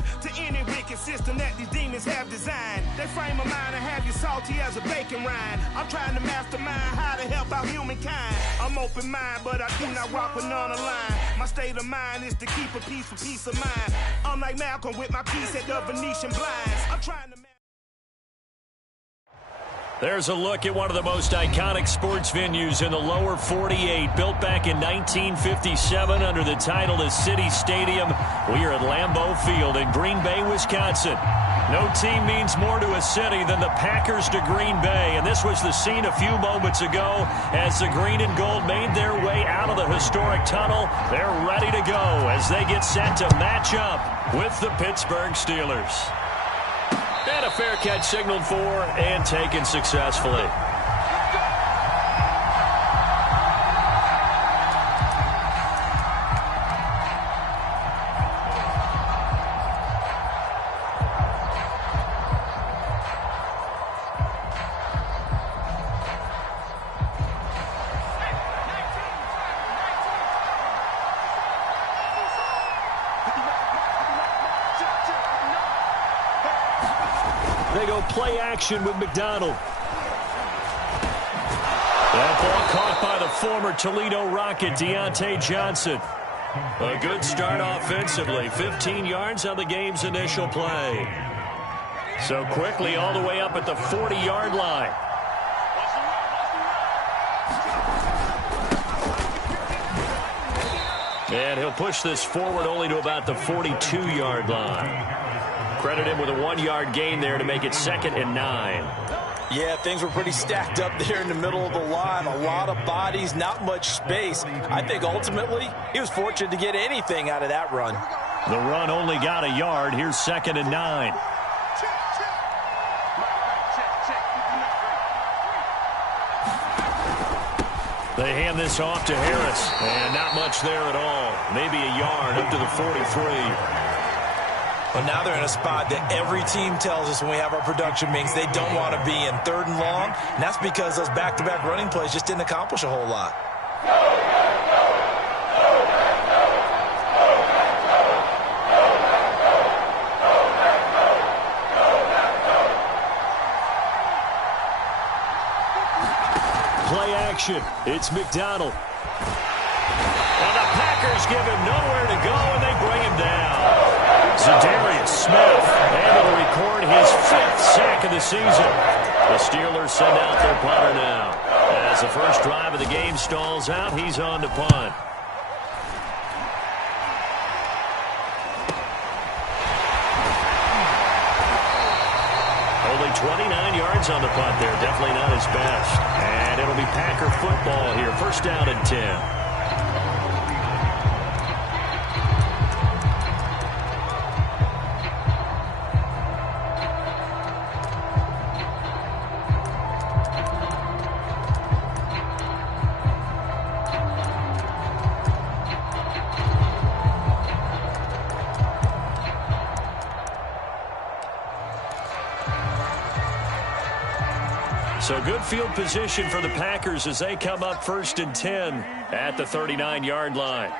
blind to any wicked system that these demons have designed. They frame a mind and have you salty as a bacon rind. I'm trying to mastermind how to help out humankind. I'm open mind, but I do not rock with none aligned. My state of mind is to keep a peace for peace of mind. I'm like Malcolm with my piece at the Venetian blinds. I'm trying to... There's a look at one of the most iconic sports venues in the lower 48, built back in 1957 under the title of City Stadium. We are at Lambeau Field in Green Bay, Wisconsin. No team means more to a city than the Packers to Green Bay, and this was the scene a few moments ago as the green and gold made their way out of the historic tunnel. They're ready to go as they get set to match up with the Pittsburgh Steelers. And a fair catch signaled for and taken successfully. They go play action with McDonald. That ball caught by the former Toledo Rocket, Deontay Johnson. A good start offensively. 15 yards on the game's initial play. So quickly all the way up at the 40-yard line. And he'll push this forward only to about the 42-yard line. Credit him with a 1-yard gain there to make it 2nd and 9. Yeah, things were pretty stacked up there in the middle of the line. A lot of bodies, not much space. I think ultimately he was fortunate to get anything out of that run. The run only got a yard. Here's 2nd and 9. They hand this off to Harris. And not much there at all. Maybe a yard up to the 43. Well, now they're in a spot that every team tells us when we have our production meetings they don't want to be in, 3rd and long. And that's because those back-to-back running plays just didn't accomplish a whole lot. Play action. It's McDonald. And the Packers give him nowhere to go, and they bring him down. Zadarius Smith able to record his 5th sack of the season. The Steelers send out their punter now. As the first drive of the game stalls out, he's on to punt. Only 29 yards on the punt there. Definitely not his best. And it'll be Packer football here. 1st down and 10. So good field position for the Packers as they come up 1st and 10 at the 39-yard line.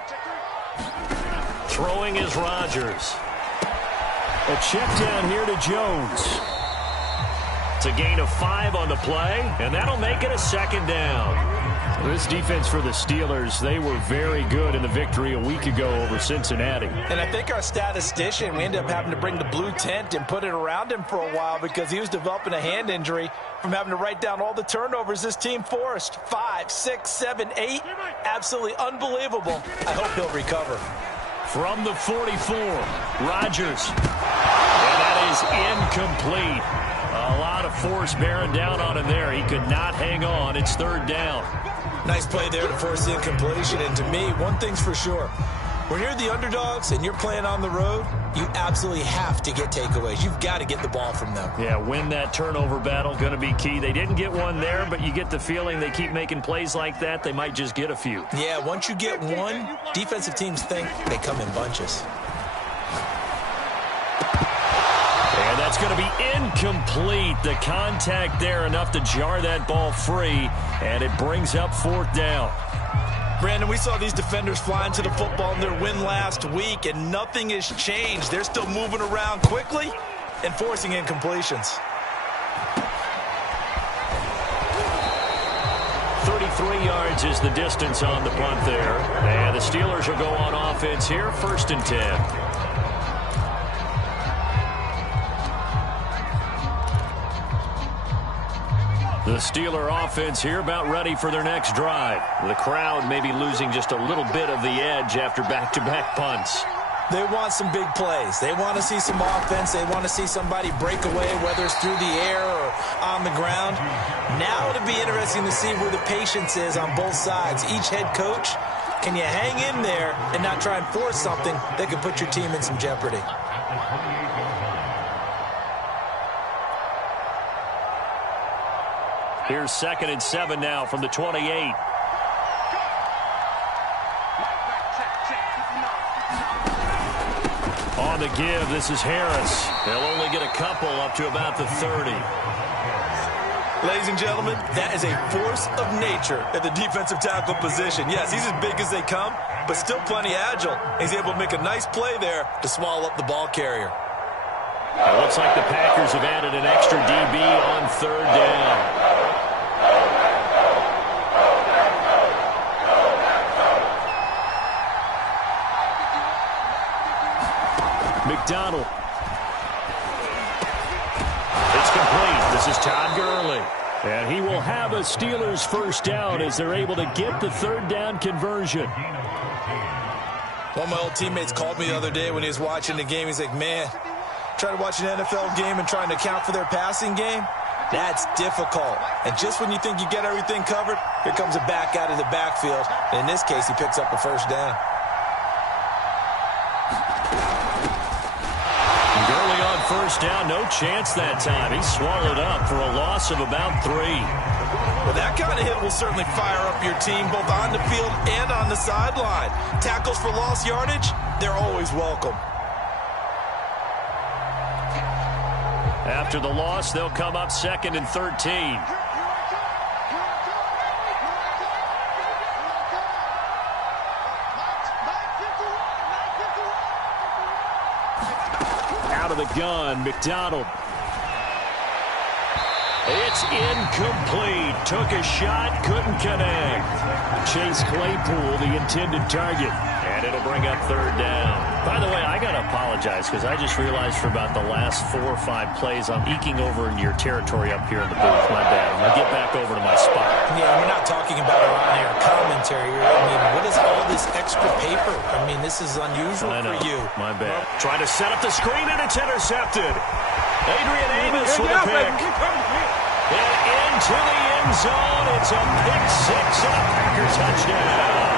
Throwing is Rodgers. A check down here to Jones. It's a gain of 5 on the play, and that'll make it a 2nd down. This defense for the Steelers, they were very good in the victory a week ago over Cincinnati. And I think our statistician, we ended up having to bring the blue tent and put it around him for a while because he was developing a hand injury from having to write down all the turnovers this team forced. 5, 6, 7, 8. Absolutely unbelievable. I hope he'll recover. From the 44, Rodgers. And that is incomplete. A lot of force bearing down on him there. He could not hang on. It's 3rd down. Nice play there to force the incompletion. And to me, one thing's for sure. When you're the underdogs and you're playing on the road, you absolutely have to get takeaways. You've got to get the ball from them. Yeah, win that turnover battle, going to be key. They didn't get one there, but you get the feeling they keep making plays like that, they might just get a few. Yeah, once you get one, defensive teams think they come in bunches. And that's going to be incomplete. The contact there enough to jar that ball free, and it brings up 4th down. Brandon, we saw these defenders flying to the football in their win last week, and nothing has changed. They're still moving around quickly and forcing incompletions. 33 yards is the distance on the punt there. And the Steelers will go on offense here, 1st and 10. The Steeler offense here about ready for their next drive. The crowd may be losing just a little bit of the edge after back-to-back punts. They want some big plays. They want to see some offense. They want to see somebody break away, whether it's through the air or on the ground. Now it'll be interesting to see where the patience is on both sides. Each head coach, can you hang in there and not try and force something that could put your team in some jeopardy? Here's 2nd and 7 now from the 28. On the give, this is Harris. They'll only get a couple up to about the 30. Ladies and gentlemen, that is a force of nature at the defensive tackle position. Yes, he's as big as they come, but still plenty agile. He's able to make a nice play there to swallow up the ball carrier. It looks like the Packers have added an extra DB on 3rd down. McDonald. It's complete. This is Todd Gurley. And he will have a Steelers 1st down as they're able to get the 3rd down conversion. One of my old teammates called me the other day when he was watching the game. He's like, man, trying to watch an NFL game and trying to account for their passing game, that's difficult. And just when you think you get everything covered, here comes a back out of the backfield. And in this case, he picks up a 1st down. Gurley on 1st down, no chance that time. He's swallowed up for a loss of about 3. Well, that kind of hit will certainly fire up your team both on the field and on the sideline. Tackles for lost yardage, they're always welcome. After the loss, they'll come up 2nd and 13. Out of the gun, McDonald. It's incomplete. Took a shot, couldn't connect. Chase Claypool, the intended target. And it'll bring up 3rd down. By the way, I got to apologize because I just realized for about the last 4 or 5 plays, I'm eking over into your territory up here in the booth. My bad. I'm going to get back over to my spot. Yeah, we're not talking about our on-air commentary. I mean, what is all this extra paper? I mean, this is unusual for you. My bad. Trying to set up the screen, and it's intercepted. Adrian Amos with a pick. And into the end zone. It's a pick 6 and a Packer touchdown.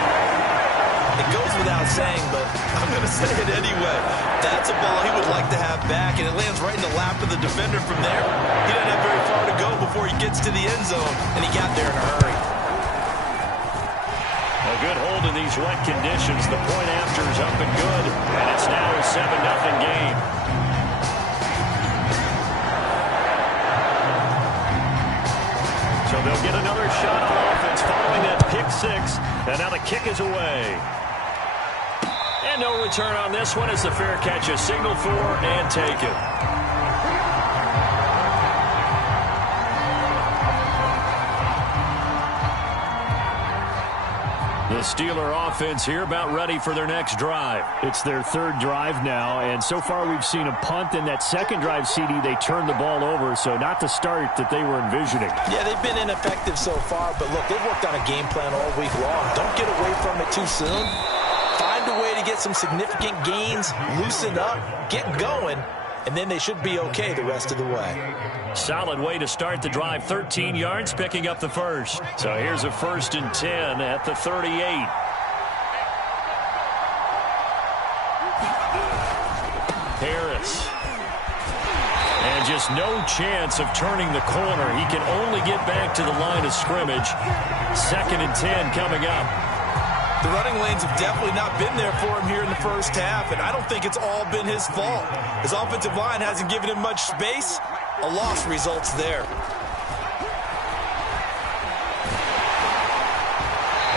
It goes without saying, but I'm going to say it anyway. That's a ball he would like to have back, and it lands right in the lap of the defender from there. He doesn't have very far to go before he gets to the end zone, and he got there in a hurry. A good hold in these wet conditions. The point after is up and good, and it's now a 7-0 game. So they'll get another shot on offense following that pick 6, and now the kick is away. And no return on this one as the fair catch is signaled for and taken. The Steeler offense here about ready for their next drive. It's their 3rd drive now, and so far we've seen a punt. In that 2nd drive, CD, they turned the ball over, so not the start that they were envisioning. Yeah, they've been ineffective so far, but look, they've worked on a game plan all week long. Don't get away from it too soon. Find a way to get some significant gains, loosen up, get going, and then they should be okay the rest of the way. Solid way to start the drive. 13 yards, picking up the 1st. So here's a 1st and 10 at the 38. Harris. And just no chance of turning the corner. He can only get back to the line of scrimmage. 2nd and 10 coming up. The running lanes have definitely not been there for him here in the 1st half, and I don't think it's all been his fault. His offensive line hasn't given him much space. A loss results there.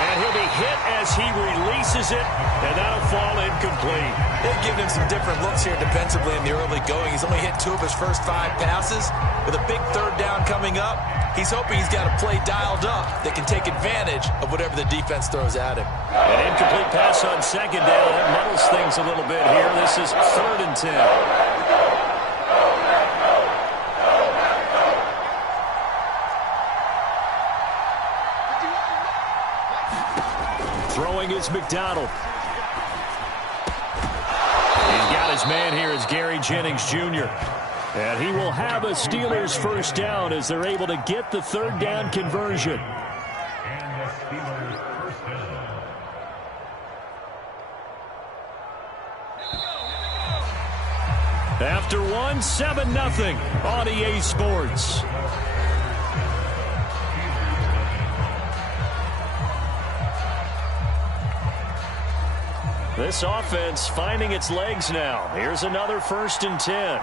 And he'll be hit as he releases it, and that'll fall incomplete. They've given him some different looks here defensively in the early going. He's only hit 2 of his first 5 passes. With a big third down coming up, he's hoping he's got a play dialed up that can take advantage of whatever the defense throws at him. An incomplete pass on second down. That muddles things a little bit here. This is 3rd and 10. Throwing is McDonald. He's got his man here is Gary Jennings Jr. And he will have a Steelers first down as they're able to get the 3rd down conversion. After 1, 7-0 on EA Sports. This offense finding its legs now. Here's another 1st and 10.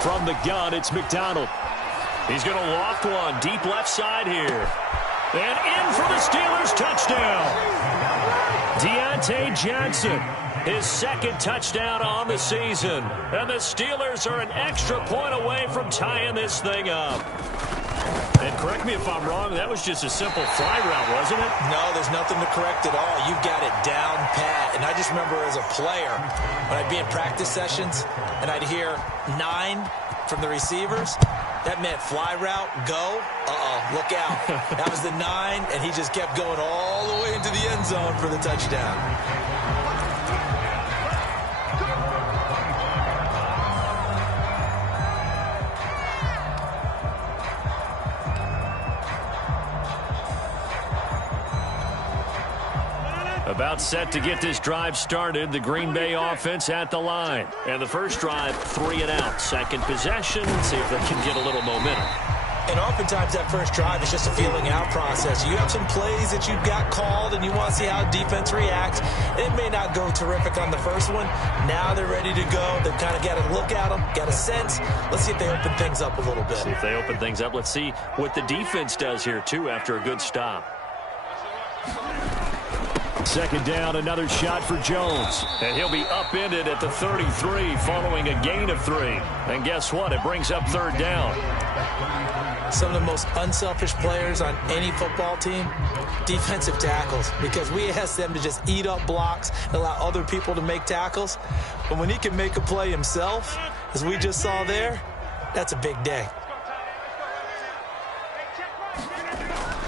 From the gun, it's McDonald. He's going to loft one deep left side here. And in for the Steelers touchdown. Deontay Johnson, his 2nd touchdown on the season. And the Steelers are an extra point away from tying this thing up. And correct me if I'm wrong, that was just a simple fly route, wasn't it? No, there's nothing to correct at all. You've got it down pat. And I just remember as a player, when I'd be in practice sessions, and I'd hear 9 from the receivers, that meant fly route, go, look out. That was the 9, and he just kept going all the way into the end zone for the touchdown. About set to get this drive started. The Green Bay offense at the line. And the first drive, 3 and out. Second possession. See if they can get a little momentum. And oftentimes that first drive is just a feeling out process. You have some plays that you've got called and you want to see how defense reacts. It may not go terrific on the first one. Now they're ready to go. They've kind of got to look at them, got a sense. Let's see if they open things up a little bit. See if they open things up. Let's see what the defense does here, too, after a good stop. 2nd down, another shot for Jones. And he'll be upended at the 33 following a gain of 3. And guess what? It brings up 3rd down. Some of the most unselfish players on any football team, defensive tackles, because we ask them to just eat up blocks and allow other people to make tackles. But when he can make a play himself, as we just saw there, that's a big day.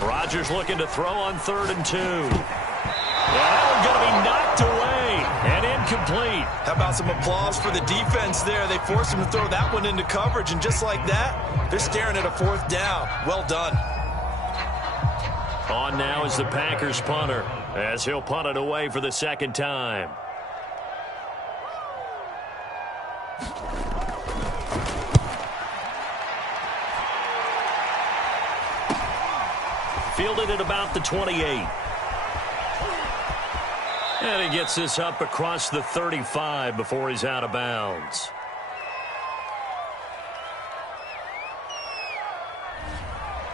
Rodgers looking to throw on 3rd and 2. Well, that one's going to be knocked away and incomplete. How about some applause for the defense there? They forced him to throw that one into coverage, and just like that, they're staring at a 4th down. Well done. On now is the Packers punter as he'll punt it away for the 2nd time. Fielded at about the 28. And he gets this up across the 35 before he's out of bounds.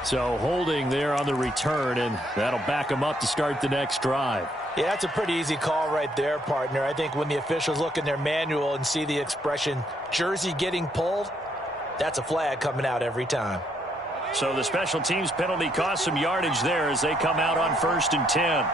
So holding there on the return, and that'll back him up to start the next drive. Yeah, that's a pretty easy call right there, partner. I think when the officials look in their manual and see the expression jersey getting pulled, that's a flag coming out every time. So the special teams penalty cost some yardage there as they come out on 1st and 10.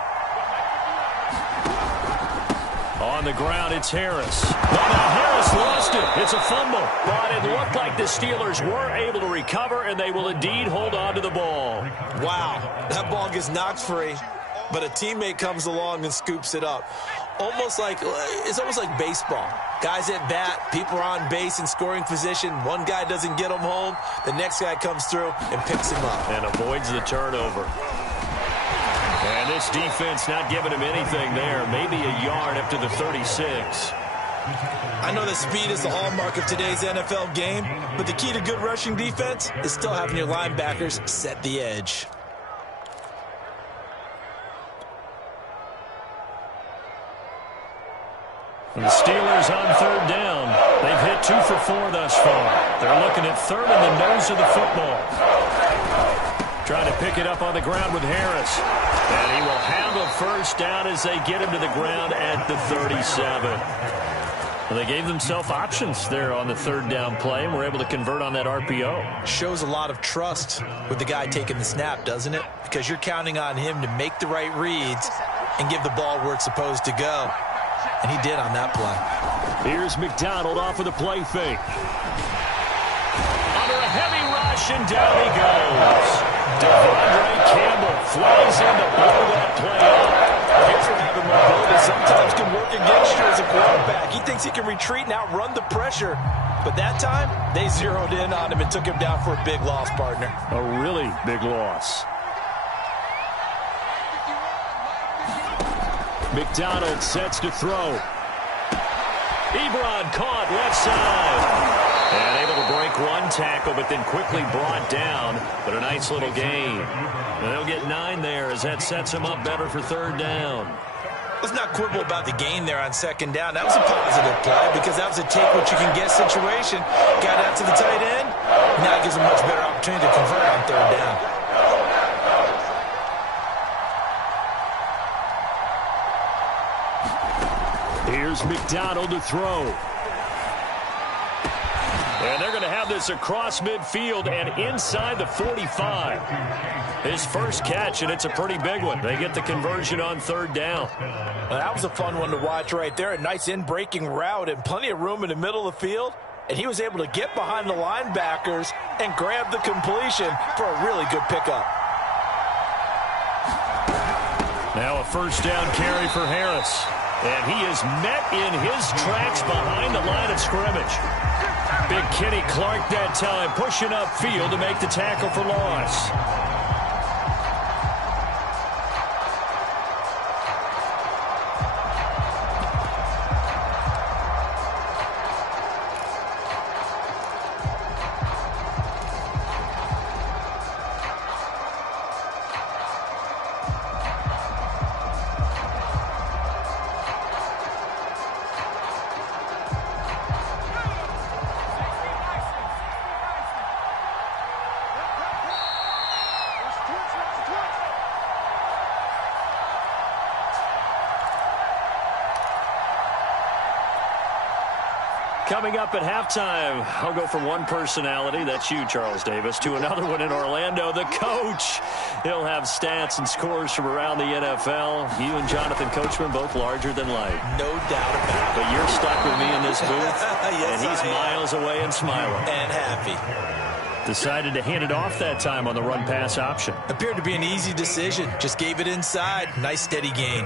On the ground, it's Harris. Well, now Harris lost it. It's a fumble. But it looked like the Steelers were able to recover, and they will indeed hold on to the ball. Wow, that ball gets knocked free, but a teammate comes along and scoops it up. It's almost like baseball. Guys at bat, people are on base in scoring position. One guy doesn't get them home. The next guy comes through and picks him up. And avoids the turnover. And this defense not giving him anything there. Maybe a yard up to the 36. I know that speed is the hallmark of today's NFL game, but the key to good rushing defense is still having your linebackers set the edge. And the Steelers on 3rd down. They've hit 2 for 4 thus far. They're looking at 3rd in the nose of the football. Trying to pick it up on the ground with Harris. And he will have a first down as they get him to the ground at the 37. Well, they gave themselves options there on the third down play and were able to convert on that RPO. Shows a lot of trust with the guy taking the snap, doesn't it? Because you're counting on him to make the right reads and give the ball where it's supposed to go. And he did on that play. Here's McDonald off with a play fake. Under a heavy rush, and down he goes. Devondre Campbell flies in to blow that play up. Here's what having mobility sometimes can work against you as a quarterback. He thinks he can retreat and outrun the pressure. But that time, they zeroed in on him and took him down for a big loss, partner. A really big loss. McDonald sets to throw. Ebron caught left side. And able to break one tackle, but then quickly brought down. But a nice little gain. And they'll get 9 there as that sets them up better for third down. Let's not quibble about the gain there on second down. That was a positive play because that was a take-what-you-can-get situation. Got out to the tight end. Now it gives them a much better opportunity to convert on third down. Here's McDonald to throw. And they're going to have this across midfield and inside the 45. His first catch, and it's a pretty big one. They get the conversion on third down. Well, that was a fun one to watch right there. A nice in-breaking route and plenty of room in the middle of the field. And he was able to get behind the linebackers and grab the completion for a really good pickup. Now a first down carry for Harris. And he is met in his tracks behind the line of scrimmage. Big Kenny Clark that time pushing upfield to make the tackle for loss. Coming up at halftime, I'll go from one personality, that's you, Charles Davis, to another one in Orlando, the coach. He'll have stats and scores from around the NFL. You and Jonathan Coachman, both larger than life. No doubt about it. But you're stuck with me in this booth, yes, and he's miles away and smiling. And happy. Decided to hand it off that time on the run-pass option. Appeared to be an easy decision. Just gave it inside. Nice, steady gain.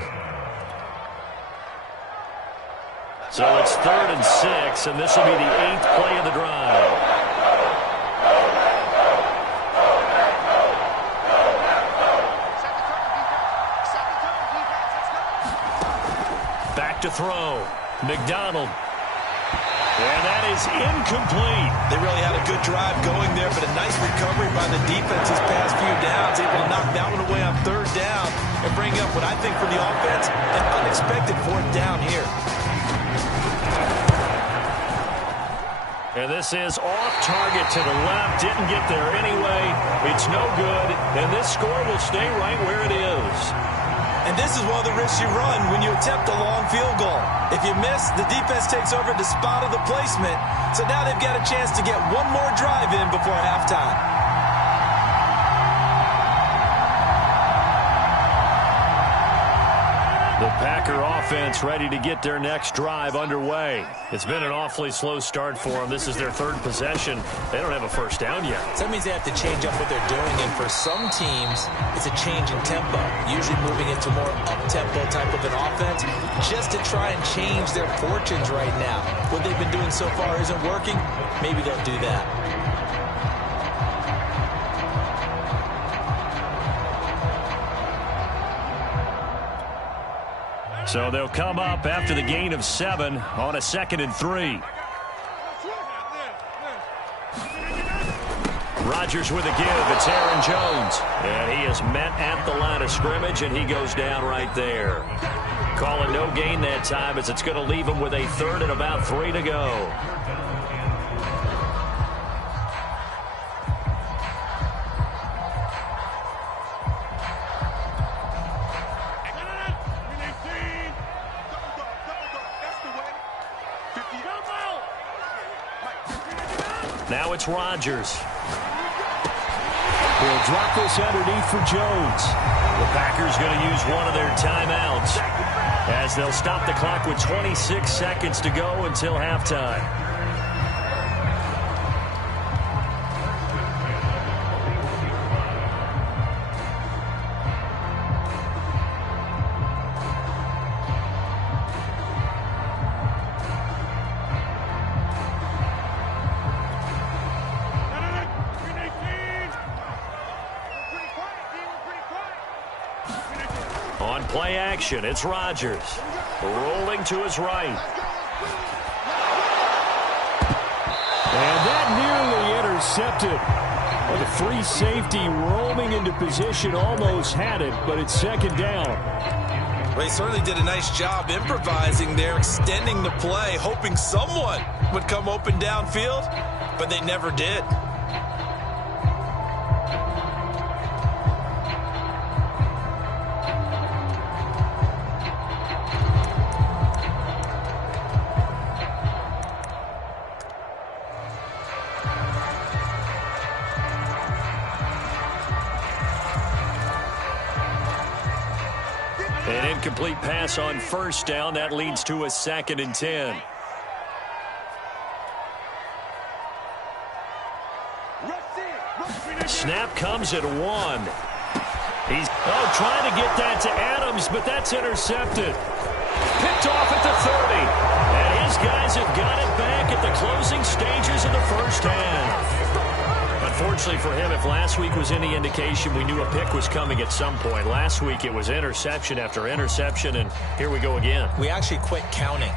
So it's 3rd and 6, and this will be the 8th play of the drive. Back to throw. McDonald. And that is incomplete. They really had a good drive going there, but a nice recovery by the defense these past few downs. Able to knock that one away on third down and bring up what I think for the offense, an unexpected 4th down here. And this is off target to the left. Didn't get there anyway. It's no good. And this score will stay right where it is. And this is one of the risks you run when you attempt a long field goal. If you miss, the defense takes over the spot of the placement. So now they've got a chance to get one more drive in before halftime. The Packer offense ready to get their next drive underway. It's been an awfully slow start for them. This is their 3rd possession. They don't have a first down yet. So that means they have to change up what they're doing, and for some teams, it's a change in tempo, usually moving into more up-tempo type of an offense, just to try and change their fortunes right now. What they've been doing so far isn't working. Maybe they'll do that. So they'll come up after the gain of 7 on a 2nd and 3. Rodgers with a give. It's Aaron Jones. And he is met at the line of scrimmage, and he goes down right there. Calling no gain that time as it's going to leave him with a 3rd and about 3 to go. Now it's Rodgers. He'll drop this underneath for Jones. The Packers going to use one of their timeouts as they'll stop the clock with 26 seconds to go until halftime. On play action, it's Rodgers. Rolling to his right. And that nearly intercepted. Well, the free safety roaming into position almost had it, but it's second down. Well, he certainly did a nice job improvising there, extending the play, hoping someone would come open downfield, but they never did. An incomplete pass on first down. That leads to a 2nd and 10. Snap comes at 1. He's trying to get that to Adams, but that's intercepted. Picked off at the 30. And his guys have got it back at the closing stages of the first half. Unfortunately for him, if last week was any indication, we knew a pick was coming at some point. Last week it was interception after interception, and here we go again. We actually quit counting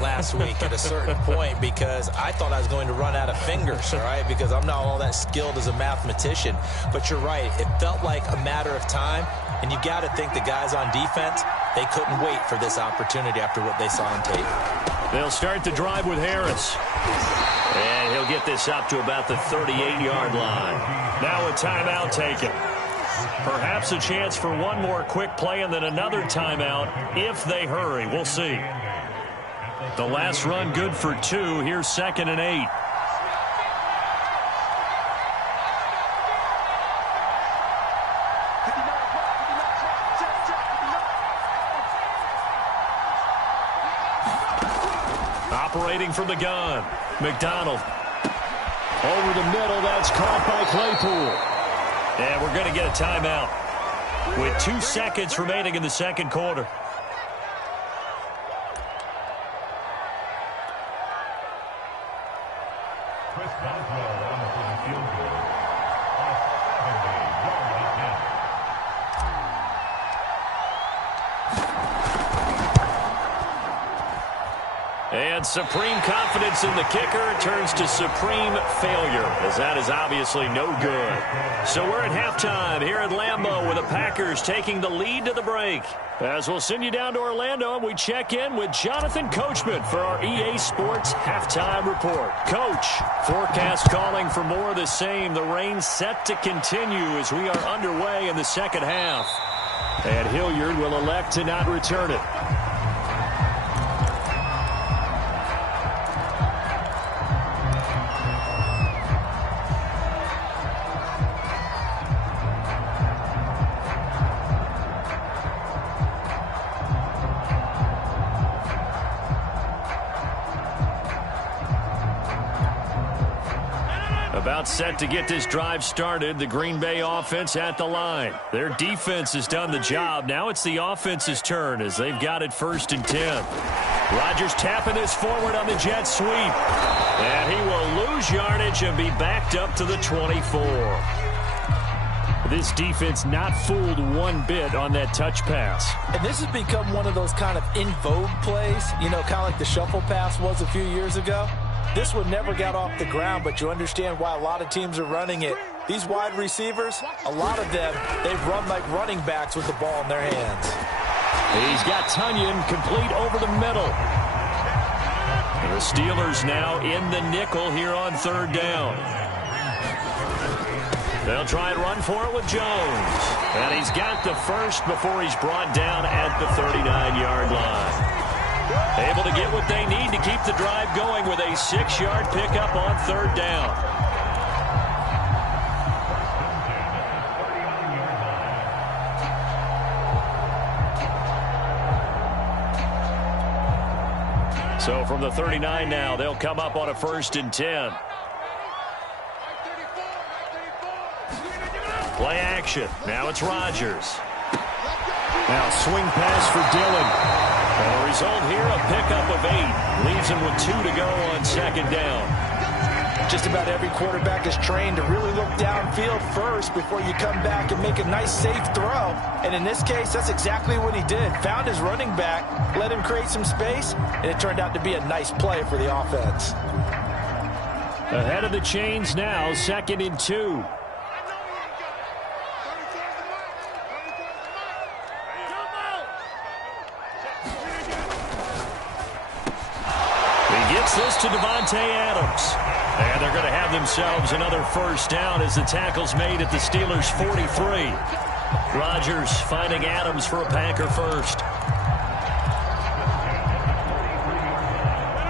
last week at a certain point because I thought I was going to run out of fingers, all right, because I'm not all that skilled as a mathematician. But you're right. It felt like a matter of time, and you got to think the guys on defense, they couldn't wait for this opportunity after what they saw on tape. They'll start the drive with Harris. And he'll get this up to about the 38-yard line. Now a timeout taken. Perhaps a chance for one more quick play and then another timeout if they hurry. We'll see. The last run good for 2. Here's 2nd and 8. Operating from the gun. McDonald. Over the middle, that's caught by Claypool. And we're going to get a timeout with 2 seconds remaining in the second quarter. And supreme confidence in the kicker turns to supreme failure, as that is obviously no good. So we're at halftime here at Lambeau with the Packers taking the lead to the break. As we'll send you down to Orlando, and we check in with Jonathan Coachman for our EA Sports Halftime Report. Coach, forecast calling for more of the same. The rain set to continue as we are underway in the second half. And Hilliard will elect to not return it. About set to get this drive started. The Green Bay offense at the line. Their defense has done the job. Now it's the offense's turn as they've got it 1st and 10. Rodgers tapping this forward on the jet sweep. And he will lose yardage and be backed up to the 24. This defense not fooled one bit on that touch pass. And this has become one of those kind of in vogue plays, you know, kind of like the shuffle pass was a few years ago. This one never got off the ground, but you understand why a lot of teams are running it. These wide receivers, a lot of them, they've run like running backs with the ball in their hands. He's got Tunyon complete over the middle. The Steelers now in the nickel here on 3rd down. They'll try and run for it with Jones. And he's got the first before he's brought down at the 39-yard line. Able to get what they need to keep the drive going with a 6-yard pickup on third down. So from the 39 now, they'll come up on a 1st and 10. Play action. Now it's Rodgers. Now swing pass for Dillon. And the result here, a pickup of 8. Leaves him with 2 to go on 2nd down. Just about every quarterback is trained to really look downfield first before you come back and make a nice, safe throw. And in this case, that's exactly what he did. Found his running back, let him create some space, and it turned out to be a nice play for the offense. Ahead of the chains now, 2nd and 2. This to Devontae Adams. And they're going to have themselves another 1st down as the tackle's made at the Steelers' 43. Rodgers finding Adams for a Packer first.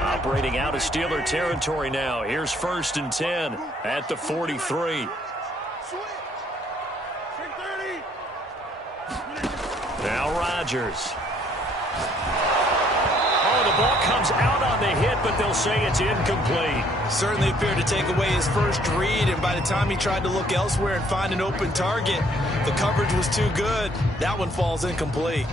Operating out of Steeler territory now. Here's 1st and 10 at the 43. Now Rodgers. The ball comes out on the hit, but they'll say it's incomplete. Certainly appeared to take away his first read, and by the time he tried to look elsewhere and find an open target, the coverage was too good. That one falls incomplete.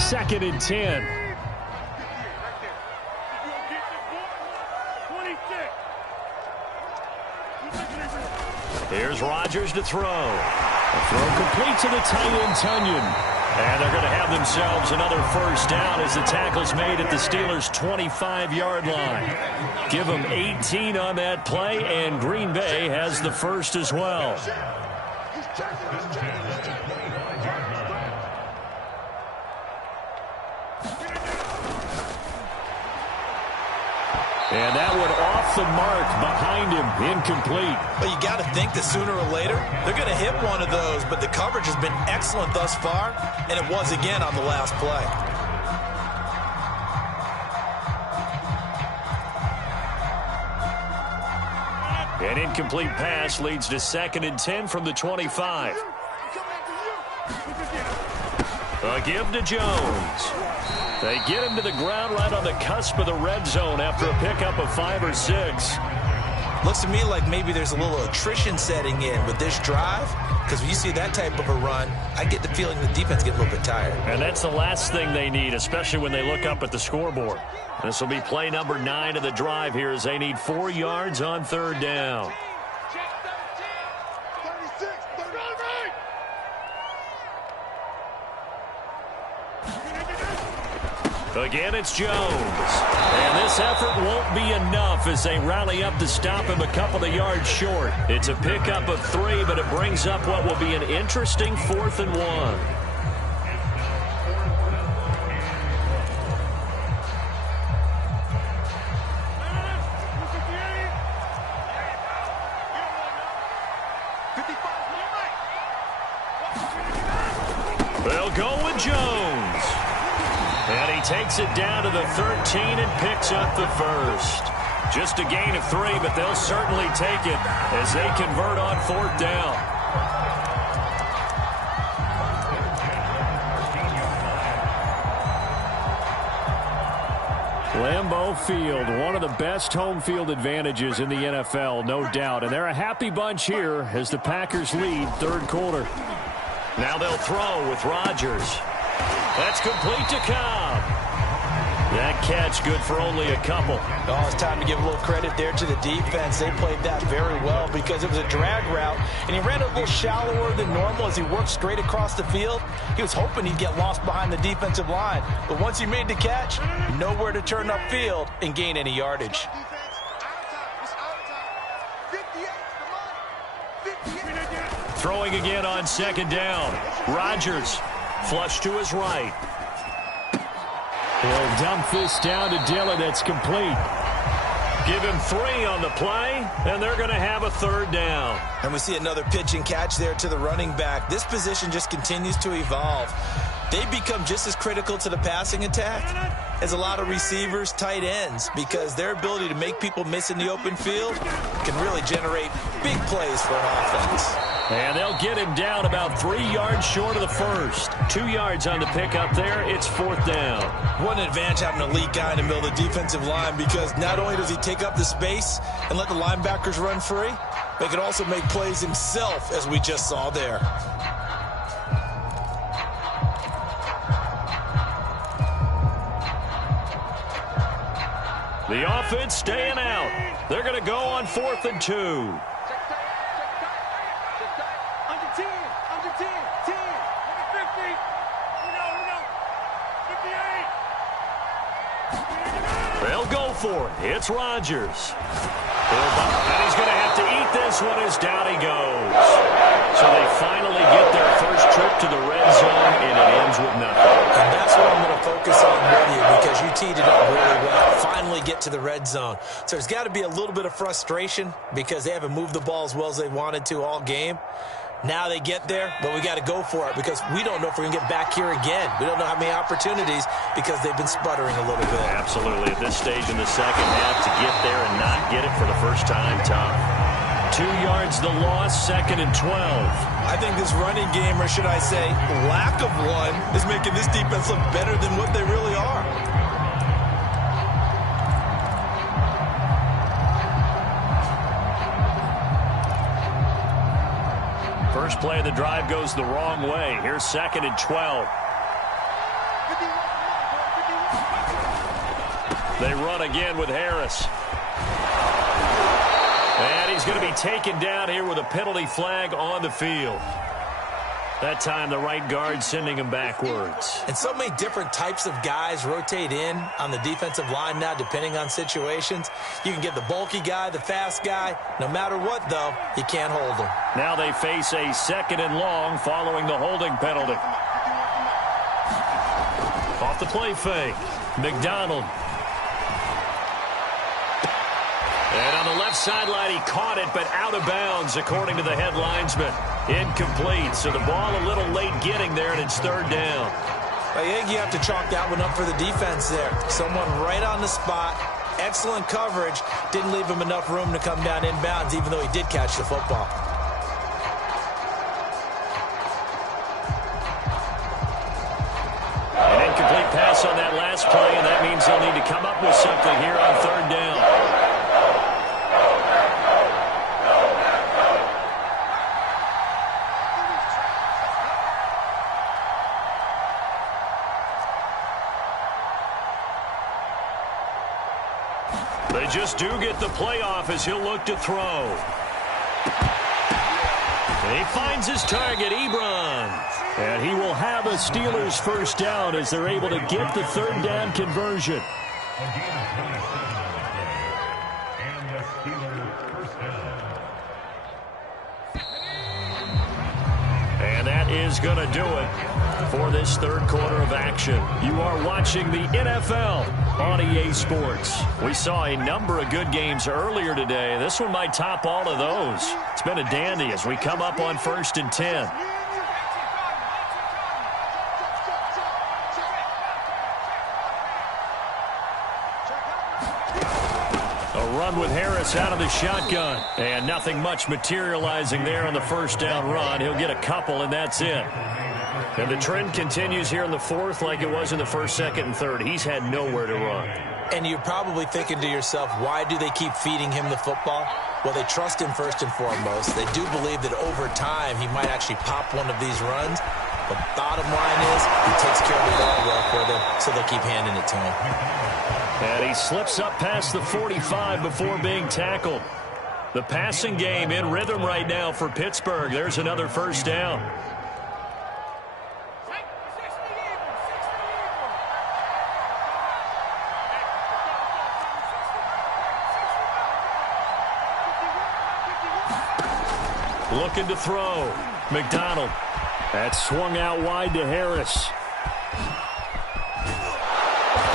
Second and 10. Here's Rodgers to throw. The throw complete to the tight end, Tunyon. And they're going to have themselves another 1st down as the tackle's made at the Steelers' 25-yard line. Give them 18 on that play, and Green Bay has the first as well. And that one off the mark behind him, incomplete. Well, you got to think that sooner or later they're going to hit one of those, but the coverage has been excellent thus far, and it was again on the last play. An incomplete pass leads to 2nd and 10 from the 25. A give to Jones. They get him to the ground right on the cusp of the red zone after a pickup of 5 or 6. Looks to me like maybe there's a little attrition setting in with this drive, because when you see that type of a run, I get the feeling the defense gets a little bit tired. And that's the last thing they need, especially when they look up at the scoreboard. This will be play number 9 of the drive here as they need 4 yards on 3rd down. Again, it's Jones. And this effort won't be enough as they rally up to stop him a couple of yards short. It's a pickup of 3, but it brings up what will be an interesting 4th and 1. They'll go with Jones. And he takes it down to the 13 and picks up the first. Just a gain of 3, but they'll certainly take it as they convert on 4th down. Lambeau Field, one of the best home field advantages in the NFL, no doubt. And they're a happy bunch here as the Packers lead 3rd quarter. Now they'll throw with Rodgers. That's complete to Cobb. That catch good for only a couple. Oh, it's time to give a little credit there to the defense. They played that very well because it was a drag route, and he ran a little shallower than normal as he worked straight across the field. He was hoping he'd get lost behind the defensive line, but once he made the catch, nowhere to turn upfield and gain any yardage. Throwing again on 2nd down. Rodgers flush to his right. He'll dump this down to Dillon. It's complete. Give him 3 on the play, and they're going to have a third down. And we see another pitch and catch there to the running back. This position just continues to evolve. They become just as critical to the passing attack as a lot of receivers, tight ends, because their ability to make people miss in the open field can really generate big plays for an offense. And they'll get him down about 3 yards short of the first. 2 yards on the pickup there. It's 4th down. What an advantage having an elite guy in the middle of the defensive line, because not only does he take up the space and let the linebackers run free, but he can also make plays himself, as we just saw there. The offense staying out. They're going to go on 4th and 2. Under 10, 10. Under 50. We go. 58. They'll go for it. It's Rodgers. And he's going to have to eat this one as down he goes. So they finally get their first trip to the red zone, and it ends with nothing. And that's what I'm going to focus on with you, because you teed it up really well. Finally get to the red zone. So there's got to be a little bit of frustration because they haven't moved the ball as well as they wanted to all game. Now they get there, but we got to go for it because we don't know if we're going to get back here again. We don't know how many opportunities because they've been sputtering a little bit. Absolutely. At this stage in the second half, to get there and not get it for the first time, tough. 2 yards the loss, 2nd and 12. I think this running game, or should I say lack of one, is making this defense look better than what they really are. First play of the drive goes the wrong way. Here's 2nd and 12. They run again with Harris. And he's going to be taken down here with a penalty flag on the field. That time the right guard sending him backwards. And so many different types of guys rotate in on the defensive line now, depending on situations. You can get the bulky guy, the fast guy. No matter what, though, you can't hold them. Now they face a 2nd and long following the holding penalty. Off the play fake. McDonald. And on the left sideline, he caught it, but out of bounds, according to the head linesman. Incomplete, so the ball a little late getting there, and it's 3rd down. I think you have to chalk that one up for the defense there. Someone right on the spot, excellent coverage, didn't leave him enough room to come down inbounds, even though he did catch the football. An incomplete pass on that last play, and that means they'll need to come up with something here on 3rd down. They just do get the playoff as he'll look to throw. And he finds his target, Ebron. And he will have a Steelers first down as they're able to get the 3rd down conversion. And that is going to do it for this 3rd quarter of action. You are watching the NFL on EA Sports. We saw a number of good games earlier today. This one might top all of those. It's been a dandy as we come up on 1st and 10. A run with Harris out of the shotgun. And nothing much materializing there on the first down run. He'll get a couple, and that's it. And the trend continues here in the 4th like it was in the 1st, 2nd, and 3rd. He's had nowhere to run. And you're probably thinking to yourself, why do they keep feeding him the football? Well, they trust him first and foremost. They do believe that over time he might actually pop one of these runs. But bottom line is he takes care of the ball work with him, so they'll keep handing it to him. And he slips up past the 45 before being tackled. The passing game in rhythm right now for Pittsburgh. There's another first down. Looking to throw. McDonald. That swung out wide to Harris.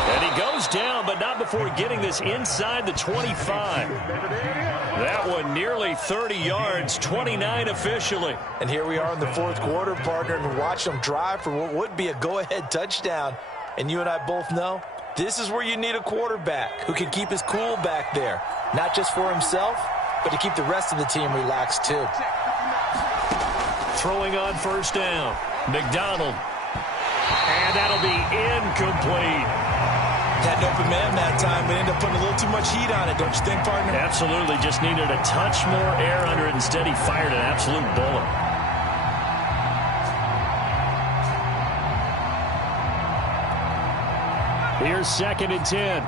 And he goes down, but not before getting this inside the 25. That one nearly 30 yards, 29 officially. And here we are in the fourth quarter, partner, and watch them drive for what would be a go-ahead touchdown. And you and I both know this is where you need a quarterback who can keep his cool back there, not just for himself, but to keep the rest of the team relaxed too. Throwing on first down, McDonald. And that'll be incomplete. Had an open man that time, but ended up putting a little too much heat on it, don't you think, partner? Absolutely. Just needed a touch more air under it. Instead, he fired an absolute bullet. Here's 2nd and 10.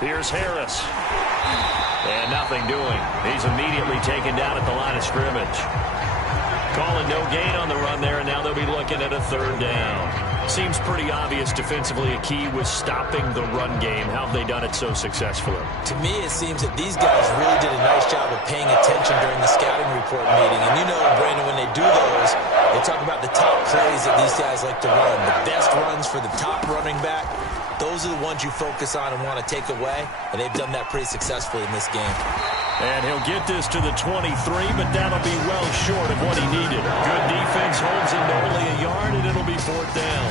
Here's Harris. And nothing doing. He's immediately taken down at the line of scrimmage. Calling no gain on the run there, and now they'll be looking at a 3rd down. Seems pretty obvious defensively a key was stopping the run game. How have they done it so successfully? To me, it seems that these guys really did a nice job of paying attention during the scouting report meeting. And you know, Brandon, when they do those, they talk about the top plays that these guys like to run. The best runs for the top running back. Those are the ones you focus on and want to take away, and they've done that pretty successfully in this game. And he'll get this to the 23, but that'll be well short of what he needed. Good defense holds him to only a yard, and it'll be 4th down.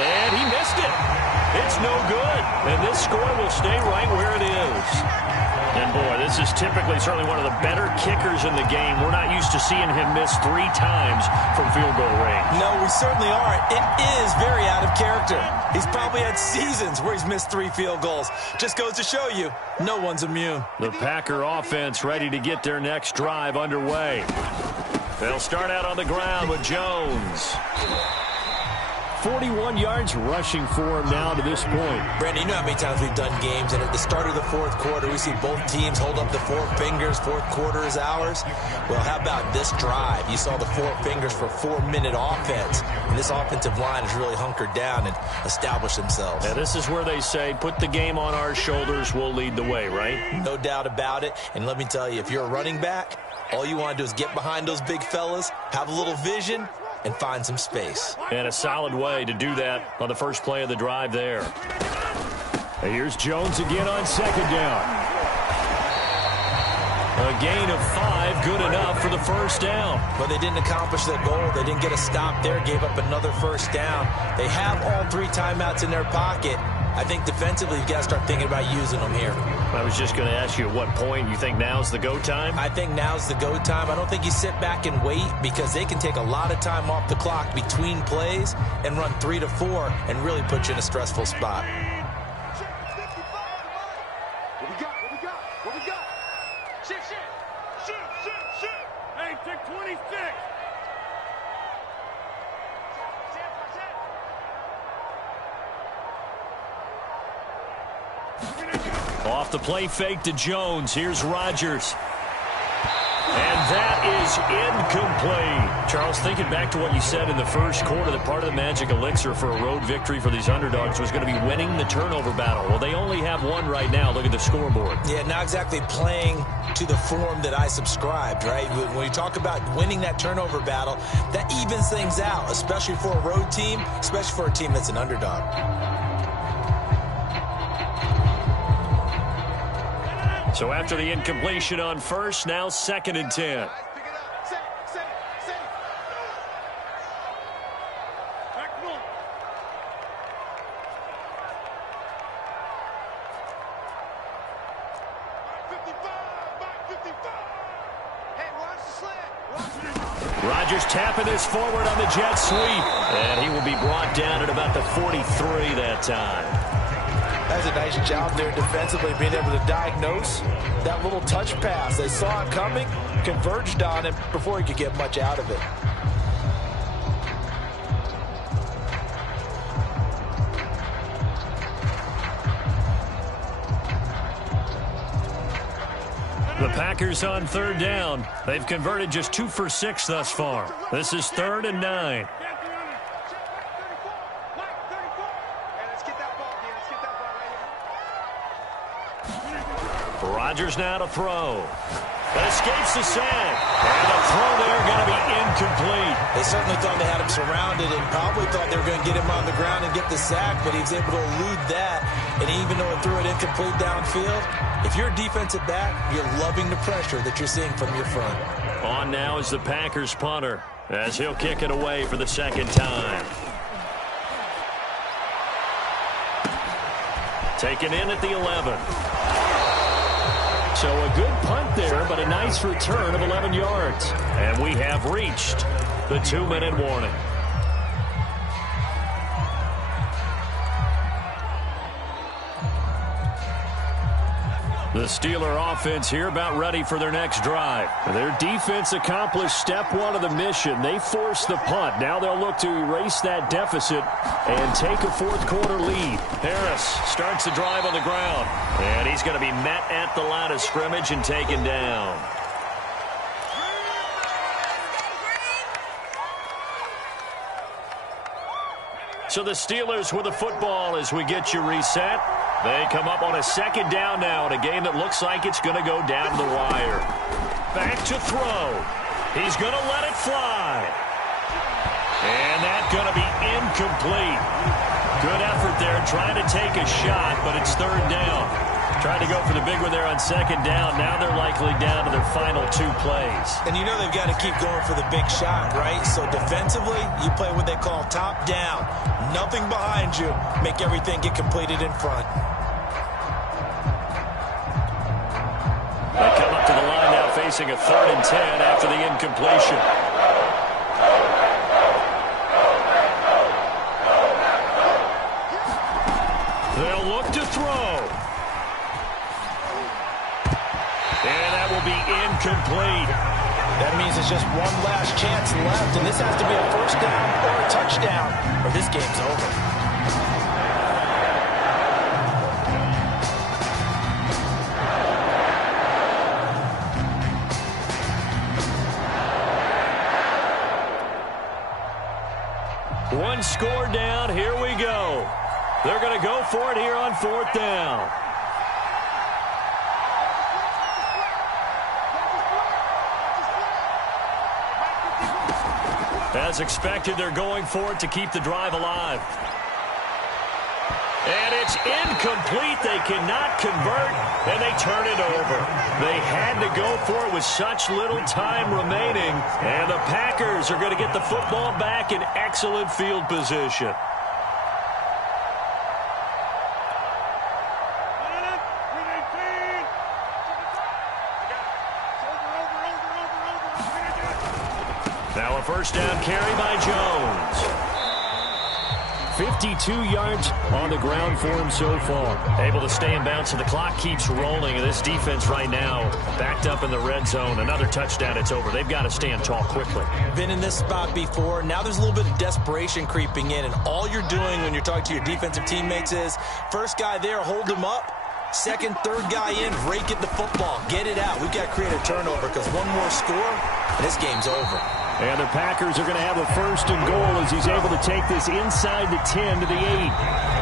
And he missed it. It's no good. And this score will stay right where it is. And, boy, this is typically certainly one of the better kickers in the game. We're not used to seeing him miss 3 times from field goal range. No, we certainly aren't. It is very out of character. He's probably had seasons where he's missed 3 field goals. Just goes to show you, no one's immune. The Packer offense ready to get their next drive underway. They'll start out on the ground with Jones. 41 yards rushing for him now to this point. Brandon, you know how many times we've done games, and at the start of the fourth quarter, we see both teams hold up the 4 fingers, fourth quarter is ours. Well, how about this drive? You saw the 4 fingers for 4-minute offense, and this offensive line has really hunkered down and established themselves. Yeah, this is where they say, put the game on our shoulders, we'll lead the way, right? No doubt about it, and let me tell you, if you're a running back, all you want to do is get behind those big fellas, have a little vision, and find some space. And a solid way to do that on the first play of the drive there. Here's Jones again on 2nd down. A gain of 5, good enough for the first down. But they didn't accomplish their goal. They didn't get a stop there, gave up another first down. They have all 3 timeouts in their pocket. I think defensively you've got to start thinking about using them here. I was just going to ask you at what point you think now's the go time? I think now's the go time. I don't think you sit back and wait because they can take a lot of time off the clock between plays and run 3 to 4 and really put you in a stressful spot. What we got? Shoot. Hey, take 26. Off the play fake to Jones. Here's Rodgers. And that is incomplete. Charles, thinking back to what you said in the first quarter, that part of the magic elixir for a road victory for these underdogs was going to be winning the turnover battle. Well, they only have one right now. Look at the scoreboard. Yeah, not exactly playing to the form that I subscribed, right? When you talk about winning that turnover battle, that evens things out, especially for a road team, especially for a team that's an underdog. So after the incompletion on first, now 2nd and 10. Rodgers tapping this forward on the jet sweep. And he will be brought down at about the 43 that time. That's a nice job there defensively, being able to diagnose that little touch pass. They saw it coming, converged on it before he could get much out of it. The Packers on 3rd down. They've converted just 2 for 6 thus far. This is 3rd and 9. Rodgers now to throw. But escapes the sack. And the throw there going to be incomplete. They certainly thought they had him surrounded and probably thought they were going to get him on the ground and get the sack, but he was able to elude that. And even though it threw it incomplete downfield, if you're a defensive back, you're loving the pressure that you're seeing from your front. On now is the Packers punter as he'll kick it away for the second time. Taken in at the 11. So a good punt there, but a nice return of 11 yards. And we have reached the 2-minute warning. The Steeler offense here about ready for their next drive. Their defense accomplished step one of the mission. They forced the punt. Now they'll look to erase that deficit and take a fourth quarter lead. Harris starts the drive on the ground. And he's going to be met at the line of scrimmage and taken down. So the Steelers with the football as we get you reset. They come up on a second down now in a game that looks like it's going to go down the wire. Back to throw. He's going to let it fly. And that's going to be incomplete. Good effort there trying to take a shot, but it's third down. Trying to go for the big one there on second down. Now they're likely down to their final 2 plays. And you know they've got to keep going for the big shot, right? So defensively, you play what they call top down. Nothing behind you. Make everything get completed in front. They come up to the line now facing a 3rd and 10 after the incompletion. They'll look to throw. And that will be incomplete. That means it's just one last chance left, and this has to be a first down or a touchdown, or this game's over. One score down. Here we go. They're going to go for it here on 4th down. As expected, they're going for it to keep the drive alive. And it's incomplete. They cannot convert, and they turn it over. They had to go for it with such little time remaining, and the Packers are going to get the football back in excellent field position. Now a first down carry by Jones. 52 yards on the ground for him so far. Able to stay in bounds, so the clock keeps rolling. And this defense right now backed up in the red zone. Another touchdown, it's over. They've got to stand tall quickly. Been in this spot before. Now there's a little bit of desperation creeping in. And all you're doing when you're talking to your defensive teammates is, first guy there, hold him up. Second, third guy in, rake at the football. Get it out. We've got to create a turnover because one more score, and this game's over. And the Packers are going to have a 1st and goal as he's able to take this inside the 10 to the 8.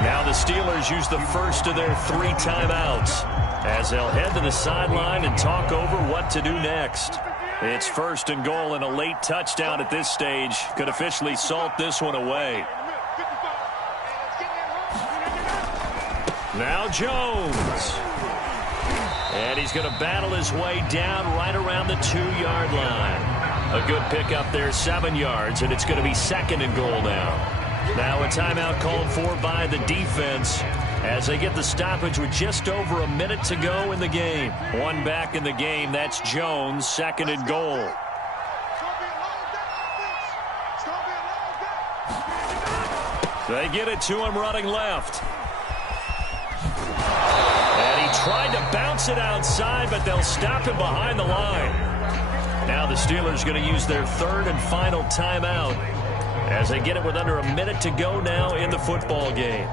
Now the Steelers use the first of their 3 timeouts as they'll head to the sideline and talk over what to do next. It's 1st and goal, and a late touchdown at this stage could officially salt this one away. Now Jones. And he's going to battle his way down right around the 2-yard line. A good pickup there, 7 yards, and it's going to be 2nd and goal now. Now a timeout called for by the defense as they get the stoppage with just over a minute to go in the game. One back in the game, that's Jones, 2nd and goal. They get it to him running left. And he tried to bounce it outside, but they'll stop him behind the line. Now the Steelers going to use their 3rd and final timeout as they get it with under a minute to go now in the football game.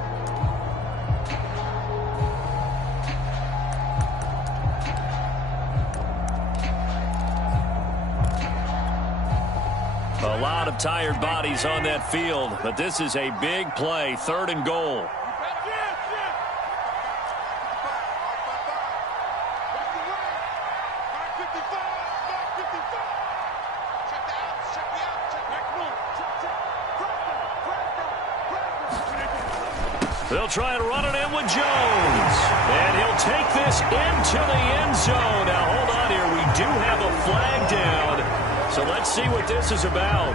A lot of tired bodies on that field, but this is a big play, 3rd and goal. They'll try and run it in with Jones. And he'll take this into the end zone. Now, hold on here. We do have a flag down. So let's see what this is about.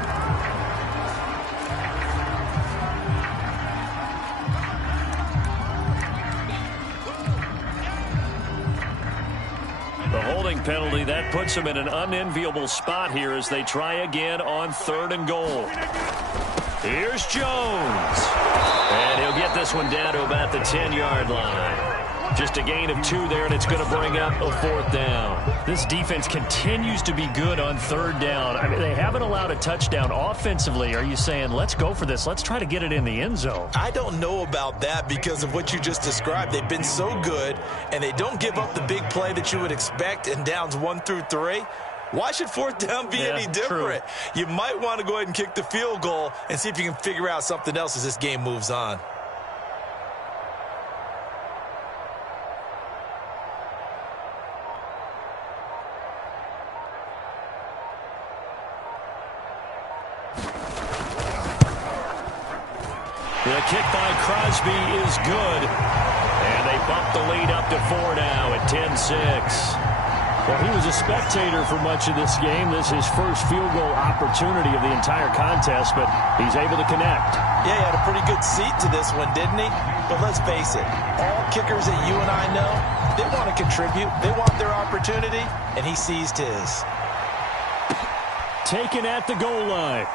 The holding penalty, that puts them in an unenviable spot here as they try again on 3rd and goal. Here's Jones. And he'll get this one down to about the 10-yard line. Just a gain of 2 there, and it's going to bring up a 4th down. This defense continues to be good on 3rd down. I mean, they haven't allowed a touchdown offensively. Are you saying, let's go for this? Let's try to get it in the end zone. I don't know about that because of what you just described. They've been so good, and they don't give up the big play that you would expect in downs 1 through 3. Why should 4th down be any different? True. You might want to go ahead and kick the field goal and see if you can figure out something else as this game moves on. The kick by Crosby is good. And they bump the lead up to 4 now at 10-6. Well, he was a spectator for much of this game. This is his first field goal opportunity of the entire contest, but he's able to connect. Yeah, he had a pretty good seat to this one, didn't he? But let's face it, all kickers that you and I know, they want to contribute. They want their opportunity, and he seized his. Taken at the goal line.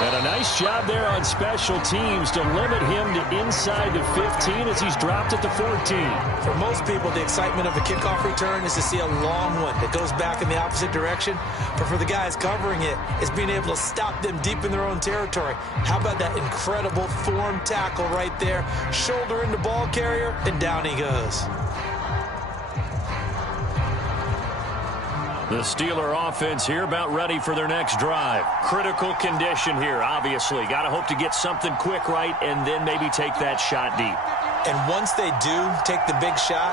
And a nice job there on special teams to limit him to inside the 15 as he's dropped at the 14. For most people, the excitement of a kickoff return is to see a long one that goes back in the opposite direction. But for the guys covering it, it's being able to stop them deep in their own territory. How about that incredible form tackle right there? Shoulder into ball carrier, and down he goes. The Steeler offense here about ready for their next drive. Critical condition here, obviously. Got to hope to get something quick right and then maybe take that shot deep. And once they do take the big shot,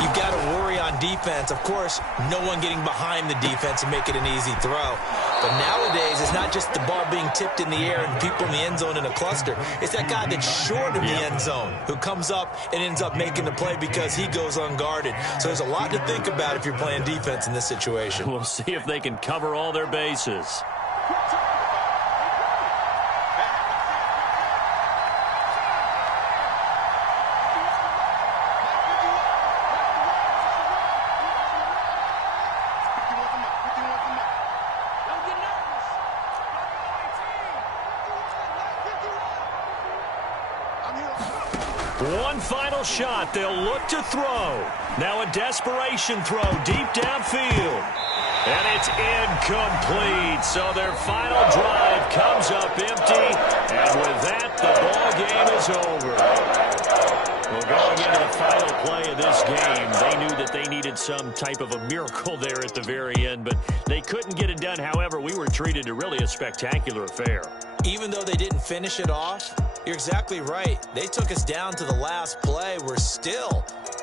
you've got to worry on defense. Of course, no one getting behind the defense and make it an easy throw. But nowadays, it's not just the ball being tipped in the air and people in the end zone in a cluster. It's that guy that's short of the end zone who comes up and ends up making the play because he goes unguarded. So there's a lot to think about if you're playing defense in this situation. We'll see if they can cover all their bases. One final shot. They'll look to throw. Now a desperation throw deep downfield. And it's incomplete. So their final drive comes up empty. And with that, the ball game is over. Well, going into the final play of this game, they knew that they needed some type of a miracle there at the very end, but they couldn't get it done. However, we were treated to really a spectacular affair. Even though they didn't finish it off, you're exactly right. They took us down to the last play.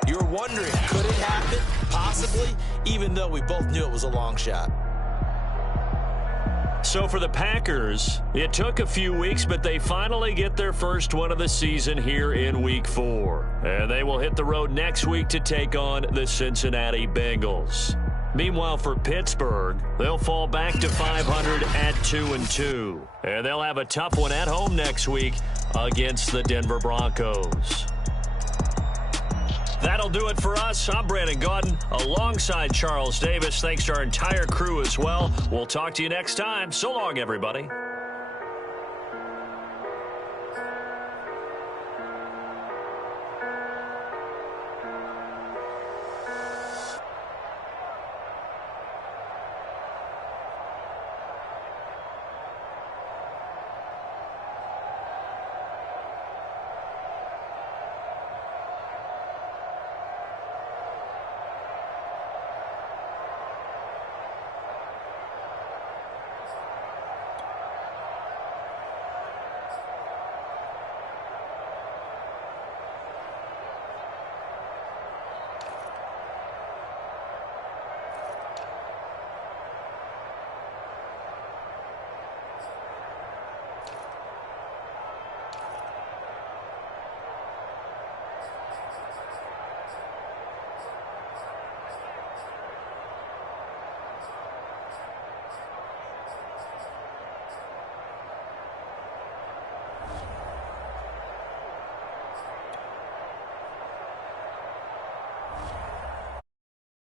You were wondering, could it happen? Possibly, even though we both knew it was a long shot. So for the Packers, it took a few weeks, but they finally get their first one of the season here in Week 4. And they will hit the road next week to take on the Cincinnati Bengals. Meanwhile, for Pittsburgh, they'll fall back to 500 at 2-2. And they'll have a tough one at home next week against the Denver Broncos. That'll do it for us. I'm Brandon Gaudin alongside Charles Davis. Thanks to our entire crew as well. We'll talk to you next time. So long, everybody.